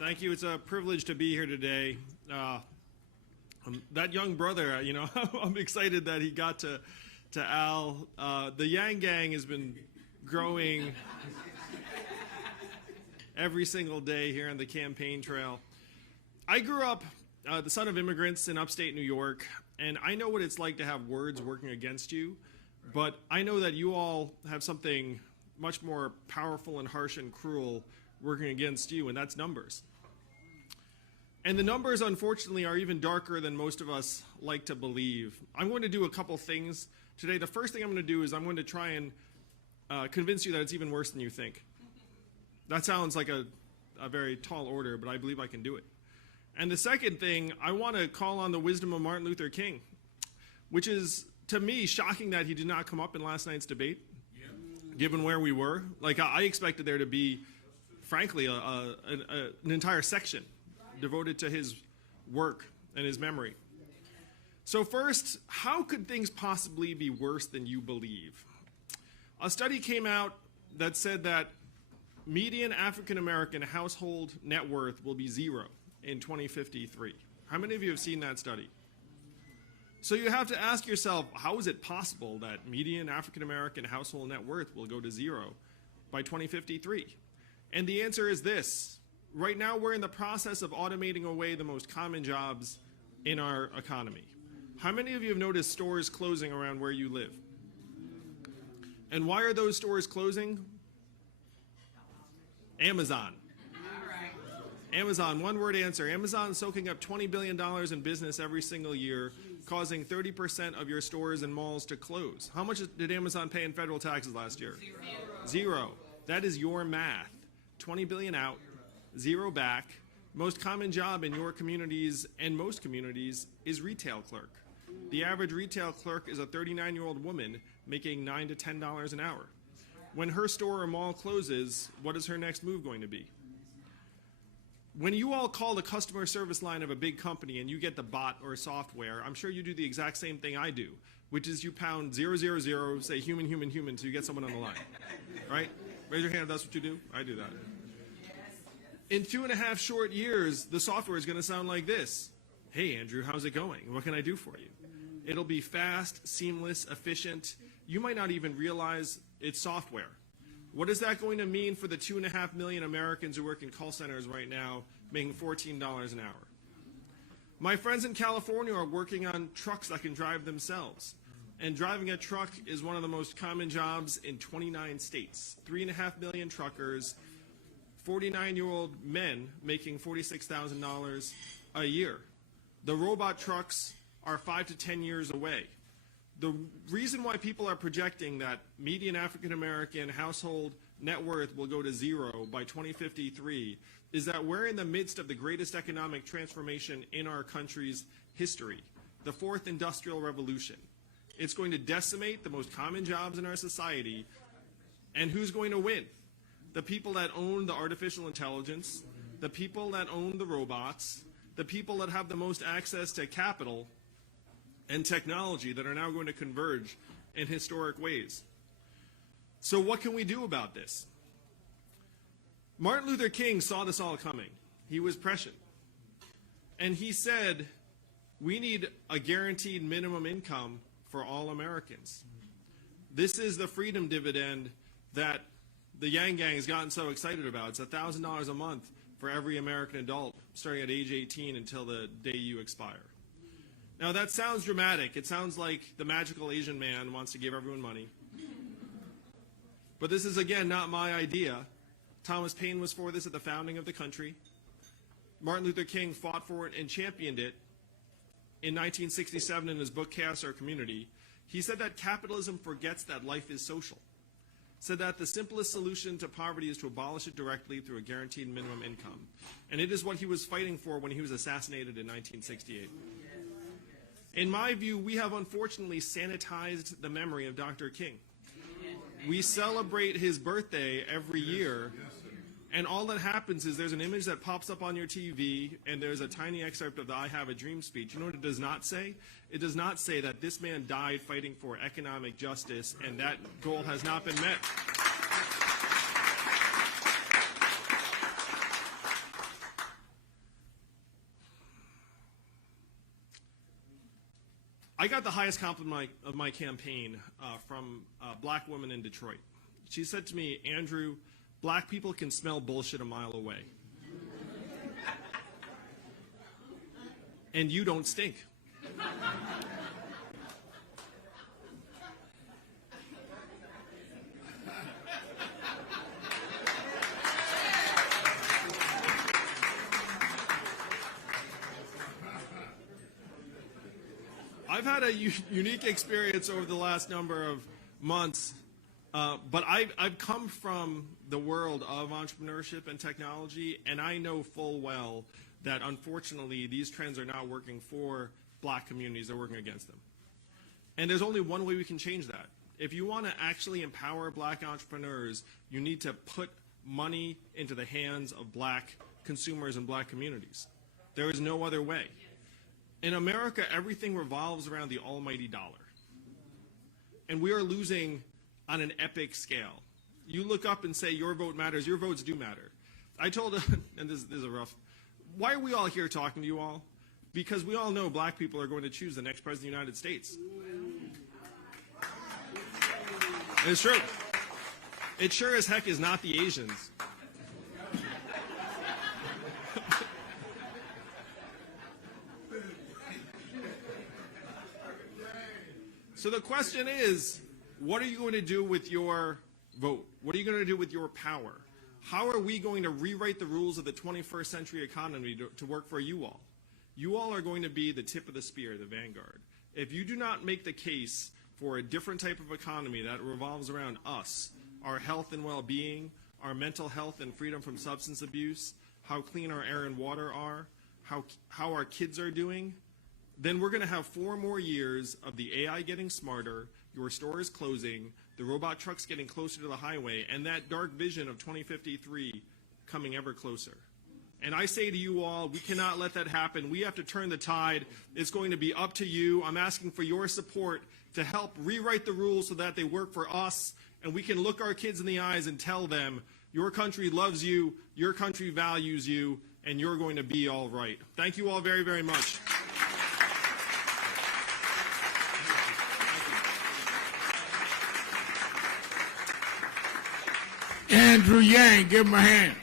Thank you. It's a privilege to be here today. That young brother, I'm excited that he got to Al. The Yang Gang has been growing every single day here on the campaign trail. I grew up the son of immigrants in upstate New York, and I know what it's like to have words working against you, but I know that you all have something much more powerful and harsh and cruel working against you, and that's numbers. And the numbers, unfortunately, are even darker than most of us like to believe. I'm going to do a couple things today. The first thing I'm going to do is I'm going to try and convince you that it's even worse than you think. That sounds like a very tall order, but I believe I can do it. And the second thing, I want to call on the wisdom of Martin Luther King, which is, to me, shocking that he did not come up in last night's debate, given where we were. Like, I expected there to be, frankly, an entire section devoted to his work and his memory. So first, how could things possibly be worse than you believe? A study came out that said that median African-American household net worth will be zero in 2053. How many of you have seen that study? So you have to ask yourself, how is it possible that median African-American household net worth will go to zero by 2053? And the answer is this. Right now, we're in the process of automating away the most common jobs in our economy. How many of you have noticed stores closing around where you live? And why are those stores closing? Amazon. Amazon, one word answer. Amazon is soaking up $20 billion in business every single year, causing 30% of your stores and malls to close. How much did Amazon pay in federal taxes last year? Zero. That is your math. 20 billion out, zero back. Most common job in your communities and most communities is retail clerk. The average retail clerk is a 39-year-old woman making $9 to $10 an hour. When her store or mall closes, what is her next move going to be? When you all call the customer service line of a big company and you get the bot or software, I'm sure you do the exact same thing I do, which is you pound 000, say human, human, human, so you get someone on the line, right? Raise your hand if that's what you do. I do that. In 2.5 short years, the software is going to sound like this. Hey, Andrew, how's it going? What can I do for you? It'll be fast, seamless, efficient. You might not even realize it's software. What is that going to mean for the 2.5 million Americans who work in call centers right now, making $14 an hour? My friends in California are working on trucks that can drive themselves. And driving a truck is one of the most common jobs in 29 states. 3.5 million truckers, 49-year-old men making $46,000 a year. The robot trucks are 5 to 10 years away. The reason why people are projecting that median African-American household net worth will go to zero by 2053 is that we're in the midst of the greatest economic transformation in our country's history, the fourth industrial revolution. It's going to decimate the most common jobs in our society, and who's going to win? The people that own the artificial intelligence, the people that own the robots, the people that have the most access to capital and technology that are now going to converge in historic ways. So what can we do about this? Martin Luther King saw this all coming. He was prescient. And he said, we need a guaranteed minimum income for all Americans. This is the freedom dividend that the Yang Gang has gotten so excited about. It's $1,000 a month for every American adult, starting at age 18 until the day you expire. Now that sounds dramatic. It sounds like the magical Asian man wants to give everyone money. But this is, again, not my idea. Thomas Paine was for this at the founding of the country. Martin Luther King fought for it and championed it in 1967 in his book, Chaos Our Community. He said that capitalism forgets that life is social. Said that the simplest solution to poverty is to abolish it directly through a guaranteed minimum income. And it is what he was fighting for when he was assassinated in 1968. In my view, we have unfortunately sanitized the memory of Dr. King. We celebrate his birthday every year, and all that happens is there's an image that pops up on your TV, and there's a tiny excerpt of the I Have a Dream speech. You know what it does not say? It does not say that this man died fighting for economic justice, and that goal has not been met. I got the highest compliment of my campaign from a black woman in Detroit. She said to me, Andrew, black people can smell bullshit a mile away. And you don't stink. I've had a unique experience over the last number of months, but I've come from the world of entrepreneurship and technology, and I know full well that unfortunately these trends are not working for black communities, they're working against them. And there's only one way we can change that. If you want to actually empower black entrepreneurs, you need to put money into the hands of black consumers and black communities. There is no other way. In America, everything revolves around the almighty dollar. And we are losing on an epic scale. You look up and say your vote matters, your votes do matter. I told, and this is a rough, why are we all here talking to you all? Because we all know black people are going to choose the next president of the United States. And it's true. It sure as heck is not the Asians. So the question is, what are you going to do with your vote? What are you going to do with your power? How are we going to rewrite the rules of the 21st century economy to work for you all? You all are going to be the tip of the spear, the vanguard. If you do not make the case for a different type of economy that revolves around us, our health and well-being, our mental health and freedom from substance abuse, how clean our air and water are, how our kids are doing, then we're going to have 4 more years of the AI getting smarter, your stores closing, the robot trucks getting closer to the highway, and that dark vision of 2053 coming ever closer. And I say to you all, we cannot let that happen. We have to turn the tide. It's going to be up to you. I'm asking for your support to help rewrite the rules so that they work for us, and we can look our kids in the eyes and tell them, your country loves you, your country values you, and you're going to be all right. Thank you all very, very much. Andrew Yang, give him a hand.